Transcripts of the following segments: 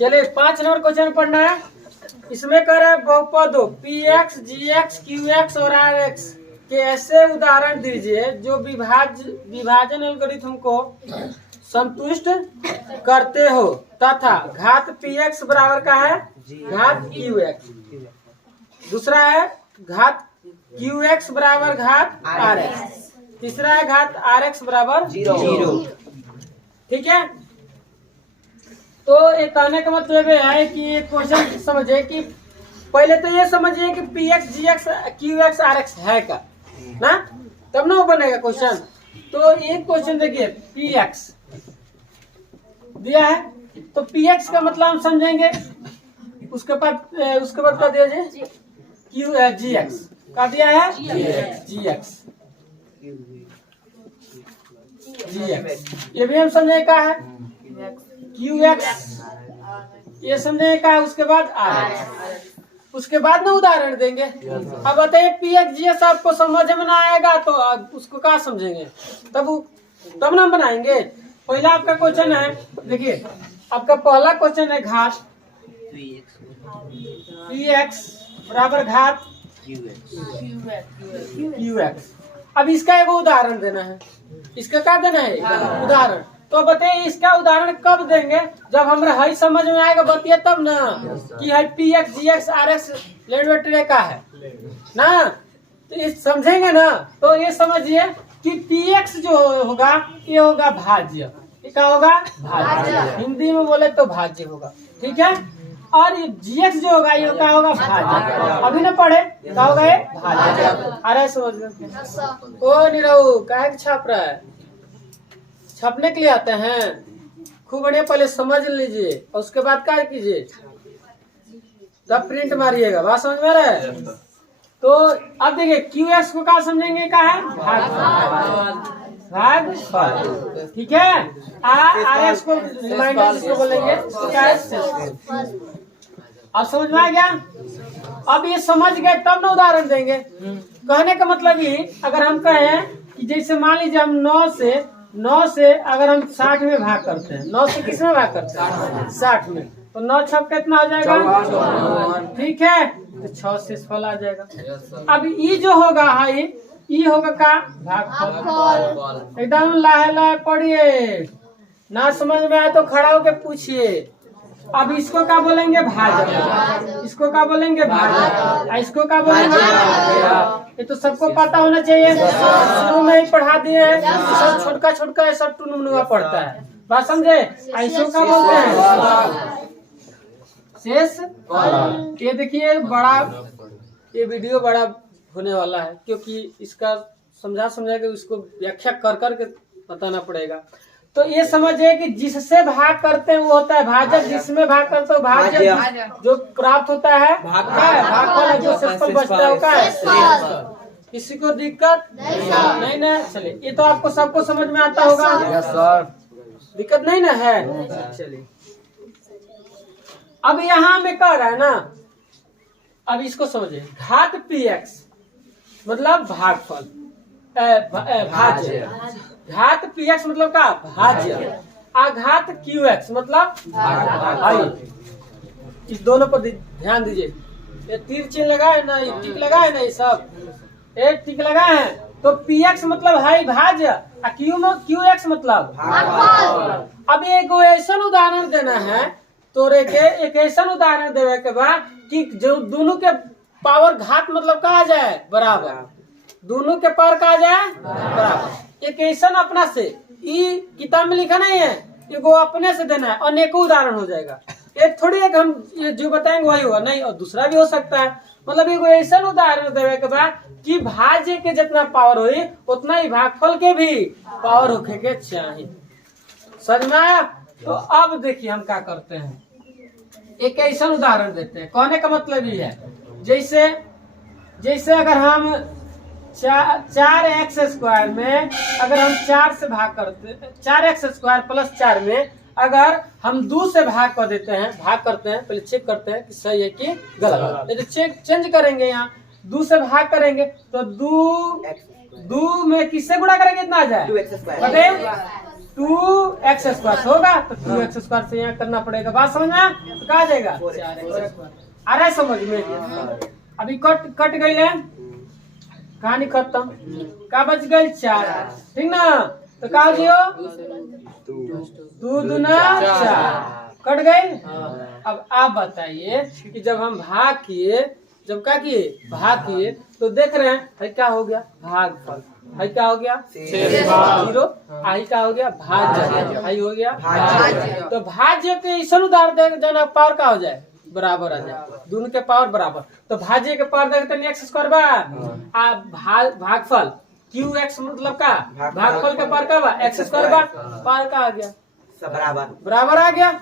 चलिए 5 number question पढ़ना है। इसमें कह रहा है बहुपदों px, gx, qx और rx के ऐसे उदाहरण दीजिए जो विभाजन एल्गोरिथम को संतुष्ट करते हो तथा घात px बराबर का है घात qx। दूसरा है घात qx बराबर घात rx। तीसरा है घात rx बराबर 0। ठीक है, तो ये कहने का मतलब ये है कि ये क्वेश्चन समझे कि पहले तो ये समझिए कि px, gx, qx, rx है क्या ना, तब ना वो बनेगा क्वेश्चन। तो एक क्वेश्चन देखिए px दिया है, तो px का मतलब हम समझेंगे, उसके बाद क्या दिया जाए gx का दिया है gx ये भी हम समझे का है qx ये समझे का है। उसके बाद उसके बाद ना उदाहरण देंगे। अब बताइए px gx आपको समझ में ना आएगा तो आप उसको क्या समझेंगे, तब ना बनाएंगे। पहला आपका क्वेश्चन है, देखिए आपका पहला क्वेश्चन है घात px बराबर घात qx। अब इसका एक उदाहरण देना है, इसका क्या देना है उदाहरण। तो बताइए इसका उदाहरण कब देंगे, जब हमारे हई समझ में आएगा बतिया तब ना कि है px gx rx लेट का है ना, तो ये समझेंगे ना। तो ये समझिए कि px जो होगा ये होगा भाज्य। ये क्या होगा भाज्य, हिंदी में बोले तो भाज्य होगा। ठीक है, और ये gx जो होगा ये क्या होगा भाज्य। अभी ना पढ़े क्या होगा ये भाज्य। अरे समझ में ओ निरहु काहे छाप रहा है, छपने के लिए आते हैं। खूब बढ़िया पहले समझ लीजिए और उसके बाद क्या कीजिए तब प्रिंट मारिएगा। बात समझ में आ रहा है। तो अब देखिए qx को क्या समझेंगे, क्या है भागफल। ठीक है, rx को रिमाइंडर जिसको बोलेंगे क्या है। अब समझ में आ गया। अब ये समझ गए तब ना उदाहरण देंगे। कहने का मतलब ये, अगर हम कहें कि जैसे मान लीजिए हम 9 से अगर हम 60 में भाग करते हैं, 9 से किस में भाग करते हैं 60 में, तो 9 छक कितना हो जाएगा। ठीक है, तो 6 से फल आ जाएगा। अब ई जो होगा हाई ई होगा का भागफल। एकदम लाहे लाहे पढ़िए, ना समझ में आए तो खड़ा होके पूछिए। अब इसको क्या बोलेंगे भाजक, इसको क्या बोलेंगे भाजक, इसको क्या बोलेंगे। ये तो सबको पता होना चाहिए, शुरू में ही पढ़ा दिए हैं। सब छोटका छोटका है, सब टुनुआ पढ़ता है। बात समझे। ऐसो क्या बोलते हैं शेष। ये देखिए बड़ा, ये वीडियो बड़ा होने वाला है क्योंकि इसका समझा के उसको व्याख्या कर के बताना पड़ेगा। तो ये समझिए कि जिससे भाग करते हैं वो होता है भाजक, जिसमें भाग करते हो भाज्य, जो प्राप्त होता है भागफल, जो शेषफल बचता है क्या। किसी को दिक्कत नहीं ना। चलिए ये तो आपको सबको समझ में आता होगा, दिक्कत नहीं ना है। चलिए अब यहाँ में कह रहा है ना, अब इसको समझिए घात px मतलब भागफल भाज्य, घात px मतलब का भाज्य, आघात qx मतलब भाज्य। इस दोनों पर ध्यान दीजिए। ये तीर चिन्ह लगा है ना, ये टिक लगा है ना, ये सब एक टिक लगा है। तो px मतलब है भाज्य, qx मतलब भागफल। अब एक ऐसा उदाहरण देना है तोरे के, एक ऐसा उदाहरण देवे के बाद कि जो दोनों के पावर घात मतलब कहा जाए बराबर, दोनों के पावर कहा जाए बराबर। एक ऐसा अपना से ई किताब में लिखा नहीं है, एगो अपने से देना है, अनेकों उदाहरण हो जाएगा। एक थोड़ी एक हम ये जो बताएंगे वही होगा नहीं, और दूसरा भी हो सकता है। मतलब एगो ऐसा उदाहरण देवे के बाद कि भाज्य के जितना पावर हुई उतना ही भागफल के भी पावर होके के चाहिए। समझ में आया। तो अब देखिए हम क्या करते हैं, एक ऐसा उदाहरण देते हैं। कहने का मतलब ये है जैसे अगर हम 4x² में अगर हम 4 से भाग करते, 4x² + 4 में अगर हम 2 से भाग कर देते हैं, भाग करते हैं, पहले चेक करते हैं कि सही है कि गलत है। तो चेंज करेंगे, यहाँ 2 से भाग करेंगे तो 2 में किससे गुणा करेंगे इतना आ जाए बताइए 2x² होगा तो 2x² से यहाँ करना पड़ेगा। बात समझना तो कहा जाएगा 4x²। आ रहा है समझ में? अभी कट गई है, कहानी खत्म। क्या बच गई? 4। ठीक ना? तो कहा दियो 2 दूना 4 कट गई। अब आप बताइए कि जब हम भाग किए, जब क्या किए? भाग किए, तो देख रहे हैं क्या हो गया? भागफल। क्या हो गया? 0। क्या हो गया? भाज्य। हो गया भाज्य। तो भाज्य के ऐसा उदाहरण देगा जब पावर का हो जाए बराबर आ जाए, दोनों के पावर बराबर। तो भाज्य के पावर देखते हैं x² बार भागफल qx मतलब का भागफल के पावर का बा x² बार पावर का आ गया बराबर आ गया।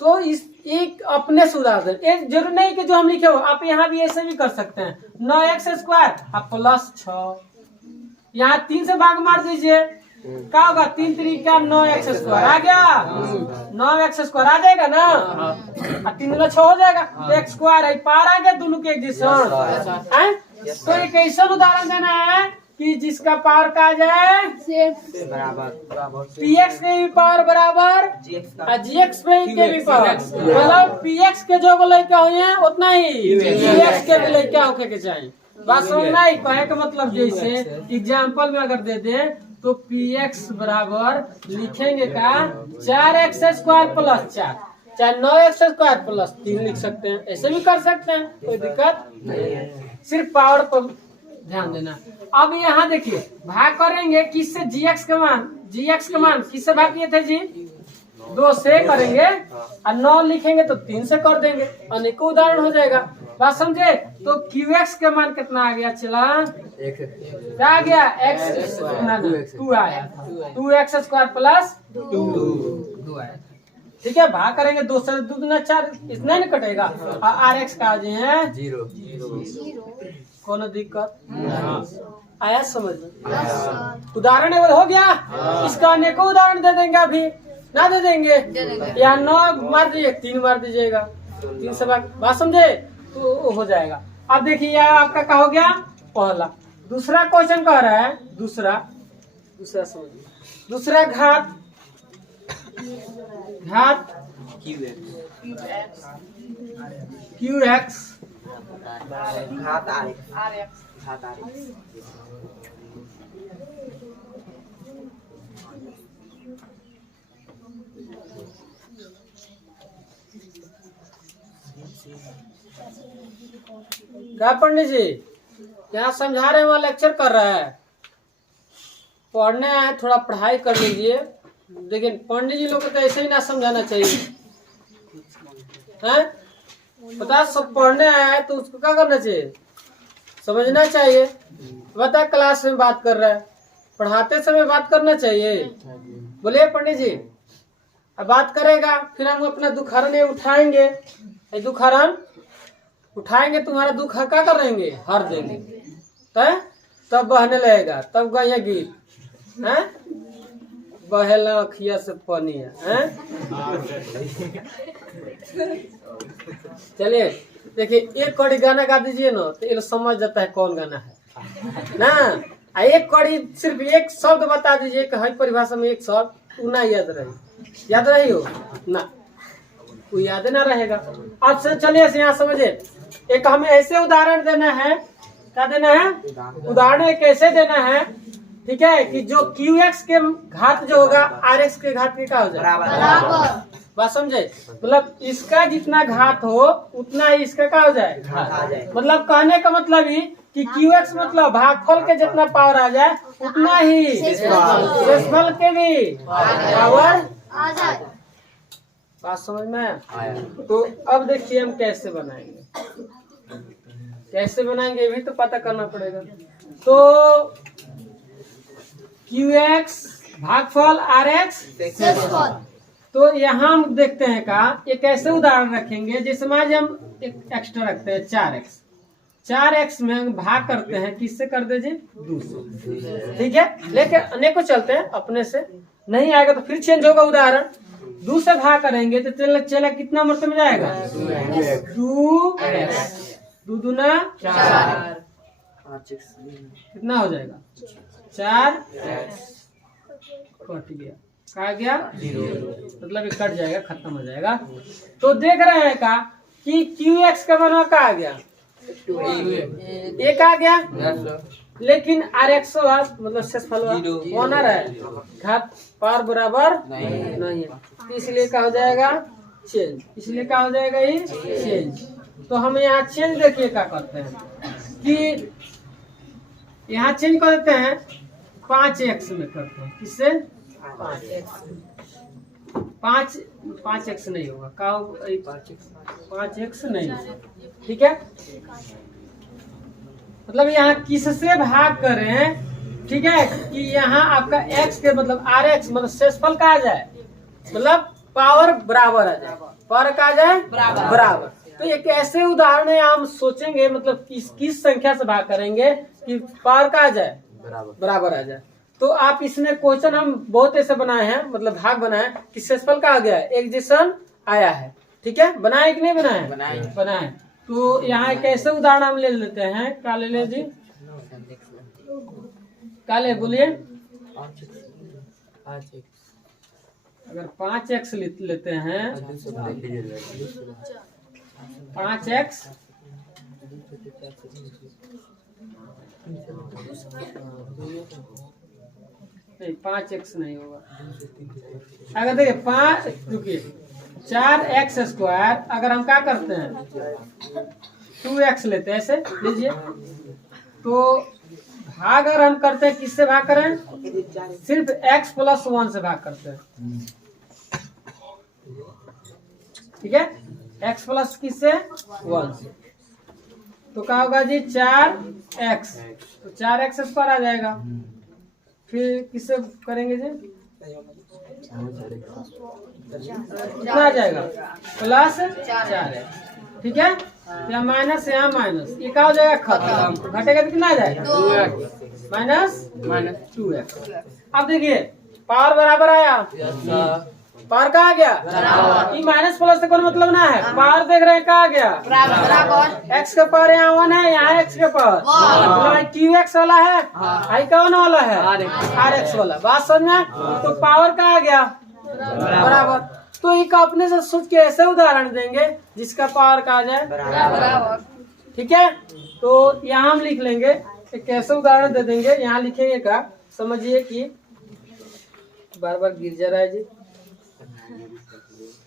तो इस एक अपने से उदाहरण, एक जरूर नहीं कि जो हम लिखे हो, आप यहाँ भी ऐसे भी कर सकते हैं। 9x² आप +6, यहाँ 3 से भाग मार दीजिए, क्या होगा? 3 3 9x² आ गया। 9x² आ जाएगा ना, 3 दूना 6 हो जाएगा। तो x² है पार आ गया, दोनों के एक जैसा। तो एक ऐसा उदाहरण देना है कि जिसका पावर का आ जाए px के भी पावर बराबर gx के भी पावर, मतलब px के जो लेके हुए उतना ही px के भी लेके होके के चाहिए। बात समझना ही कहे का मतलब, जैसे एग्जाम्पल में अगर दे दे तो px बराबर लिखेंगे का 4x² + 4, चाहे 9x² + 3 लिख सकते हैं, ऐसे भी कर सकते हैं, कोई दिक्कत नहीं। सिर्फ पावर पर ध्यान देना। अब यहाँ देखिए भाग करेंगे किससे? gx का मान किससे भाग किए थे जी? 2 से करेंगे, और 9 लिखेंगे तो 3 से कर देंगे, अनेकों उदाहरण हो जाएगा। बात समझे? तो qx का मान कितना आ गया? चला क्या आ गया? x 2 आया था, 2x² + 2 आया। ठीक है, भाग करेंगे 2 से 2 दूना 4, इतना नहीं कटेगा। और rx का आ जाए 0। कौन दिक्कत आया समझ में? उदाहरण हो गया। इसका अनेकों उदाहरण दे देंगे, अभी ना दे देंगे। या 9 मार दीजिए, 3 मार दीजिएगा, 3 से बात समझे तो हो जाएगा। अब देखिए आपका क्या हो गया? पहला। दूसरा क्वेश्चन कह रहा है, दूसरा समझिए, दूसरा घात qx घात rx। क्या पंडित जी यहाँ समझा रहे हैं, वहाँ लेक्चर कर रहा है, पढ़ने आए, थोड़ा पढ़ाई कर लीजिए। लेकिन पंडित जी लोग को तो ऐसे ही ना समझाना चाहिए, हैं? पता सब पढ़ने आया है तो उसको क्या करना चाहिए? समझना चाहिए। बता क्लास में बात कर रहा है, पढ़ाते समय बात करना चाहिए। बोलिए पंडित जी। अब बात करेगा, फिर हम अपना दुखहरण उठाएंगे, दुखहरण उठाएंगे, तुम्हारा दुख क्या करेंगे? हर देंगे, तब बहने लगेगा, तब गया गीत है बहेला अखिया से पानी है। चलिए देखिए, एक कड़ी गाना गा दीजिए ना तो ये समझ जाता है कौन गाना है ना। एक कड़ी सिर्फ एक शब्द बता दीजिए कि हर परिभाषा में एक शब्द, ना याद रही हो ना, वो याद ना रहेगा। अब से चलिए यहाँ समझे, एक हमें ऐसे उदाहरण देना है, क्या देना है? उदाहरण एक ऐसे देना है, ठीक है, कि जो qx के घात जो होगा rx के घात के क्या हो जाए? बराबर। बात समझे? मतलब इसका जितना घात हो उतना ही इसका क्या हो जाए? मतलब कहने का मतलब ही कि qx मतलब भागफल के जितना पावर आ जाए उतना ही शेषफल के भी पावर आ जाए। बात समझ में आया? तो अब देखिए हम कैसे बनाएंगे ये भी तो पता करना पड़ेगा। तो qx भागफल rx शेषफल। तो यहाँ हम देखते हैं का एक ऐसे उदाहरण रखेंगे, जैसे मान हम एक एक्स्ट्रा रखते हैं 4x, 4x में हम भाग करते हैं, किससे कर दीजिए? 2 से। ठीक है, लेकिन अनेकों चलते हैं, अपने से नहीं आएगा तो फिर चेंज होगा उदाहरण। 2 से भाग करेंगे तो चला कितना मरते में जाएगा? 2x, 2 दूना 4, कितना हो जाएगा? 4। कट गया, कहा गया 0, मतलब ये कट जाएगा, खत्म हो जाएगा। तो देख रहे हैं का कि QX का मान क्या आ गया, 1 आ गया, लेकिन RX मतलब शेषफल 1 आ रहा है, घात पार बराबर नहीं है, इसलिए क्या हो जाएगा चेंज, इसलिए क्या हो जाएगा ये चेंज। तो हम यहाँ चेंज देखिए क्या करते हैं कि यहाँ चेंज कर देते हैं 5x में करते हैं, किससे 5x नहीं होगा, का 5x नहीं, ठीक है। मतलब यहाँ किससे भाग कर रहे हैं, ठीक है, कि यहाँ आपका x के मतलब RX मतलब शेषफल का आ जाए, मतलब पावर बराबर आ जाए, पावर का आ जाए बराबर। तो एक ऐसे उदाहरण है, हम सोचेंगे मतलब किस संख्या से भाग करेंगे कि पावर का आ जाए बराबर आ जाए। तो आप इसमें क्वेश्चन हम बहुत ऐसे बनाए हैं, मतलब भाग बनाए कि शेषफल का आ गया है, एक जैसन आया है, ठीक है, बनाए कि नहीं बनाए, बनाए। तो यहाँ एक ऐसे उदाहरण हम ले लेते हैं, क्या ले ले जी, क्या ले बोलिए, अगर 5x लेते हैं, 5x नहीं, 5x नहीं होगा, अगर देखिए 5 रुकिए 4x², अगर हम क्या करते हैं 2x लेते हैं, ऐसे लीजिए, तो भाग अगर हम करते हैं किससे भाग करें, सिर्फ x + 1 से भाग करते हैं, ठीक है, x प्लस किससे 1 से, तो क्या होगा जी 4x, तो 4x² आ जाएगा। फिर किससे करेंगे जी, कितना आ जाएगा +4x, ठीक है, यहाँ माइनस यहाँ माइनस, ये क्या हो जाएगा खत्म, घटेगा तो कितना आ जाएगा -2x। अब देखिए पावर बराबर आया, पावर का आ गया, ये माइनस प्लस से कोई मतलब ना है, पावर देख रहे हैं क्या आ गया बराबर, x का पावर यहाँ 1 है, यहाँ x का पावर QX वाला है, आई कौन वाला है RX वाला, बात समझ में, तो पावर का आ गया बराबर। तो एक अपने से सोच के ऐसे उदाहरण देंगे जिसका पावर का आ जाए बराबर, ठीक है। तो यहाँ हम लिख लेंगे, एक ऐसे उदाहरण दे देंगे, यहाँ लिखेंगे का, समझिए कि बार बार गिर जा रहा है जी,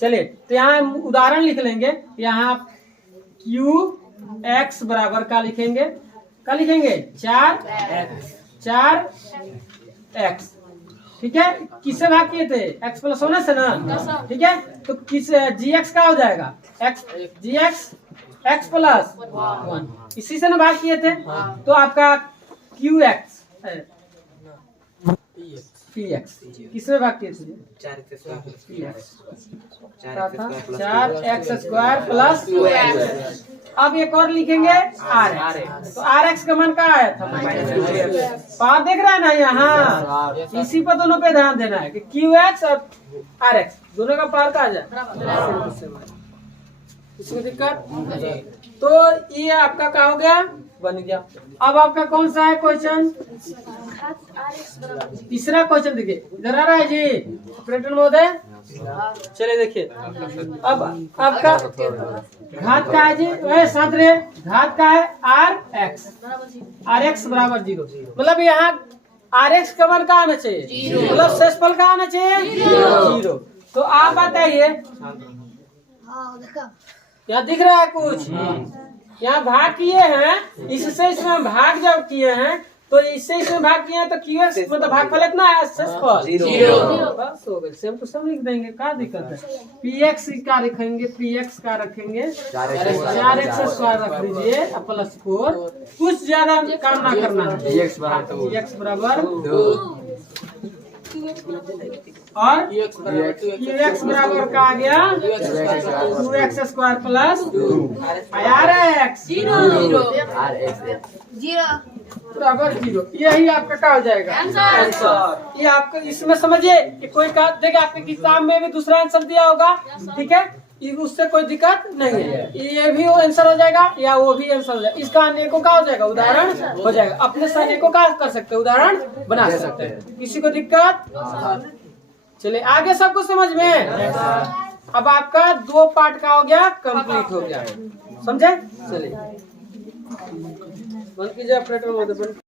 चलिए तो यहाँ उदाहरण लिख लेंगे, यहाँ QX बराबर का लिखेंगे, क्या लिखेंगे 4x, ठीक है, किससे भाग किए थे x + 1 से ना, ठीक है, तो किस gx का हो जाएगा gx x + 1, इसी से ना भाग किए थे, तो आपका QX px किससे भाग किए थे 4x² + 2x। अब एक और लिखेंगे rx, तो rx का मान क्या आया था, पावर देख रहा है ना यहाँ, इसी पर दोनों पे ध्यान देना है कि QX और rx दोनों का पावर का आ जाए, इसमें दिक्कत। तो ये आपका क्या हो गया, बन गया। अब आपका कौन सा है क्वेश्चन, तीसरा क्वेश्चन देखिए, इधर आ रहा है जी ऑपरेटर महोदय, चलिए देखिए, अब आपका घात का है जी, वह साथ रहे, घात का है RX बराबर 0, मतलब यहाँ RX का मान का आना चाहिए, मतलब शेषफल का आना चाहिए 0। तो आप बताइए, यहाँ दिख रहा है कुछ, यहाँ भाग किए हैं, इससे इसमें भाग जब किए हैं, तो इससे इसमें भाग किए हैं, तो QX मतलब भागफल इतना है, शेषफल 0, बस हो गए, सेम टू सेम लिख देंगे, क्या दिक्कत है। PX का रखेंगे, PX का रखेंगे 4x² रख दीजिए +4, कुछ ज्यादा काम ना करना है, x बराबर 2 और QX बराबर का आ गया 2x² + 2 RX 0 बराबर 0, यही आपका क्या हो जाएगा आंसर। ये आपका इसमें समझिए कि कोई का देखिए, आपके किताब में भी दूसरा आंसर दिया होगा, ठीक है, उससे कोई दिक्कत नहीं है, ये भी आंसर हो जाएगा या वो भी आंसर हो जाएगा, इसका अनेकों का हो जाएगा, उदाहरण हो जाएगा, अपने से अनेकों का कर सकते हैं, उदाहरण बना सकते हैं, किसी को दिक्कत। चलिए आगे सबको समझ में। अब आपका 2 पार्ट का हो गया, कंप्लीट हो गया, समझे। चलिए बंद कीजिए।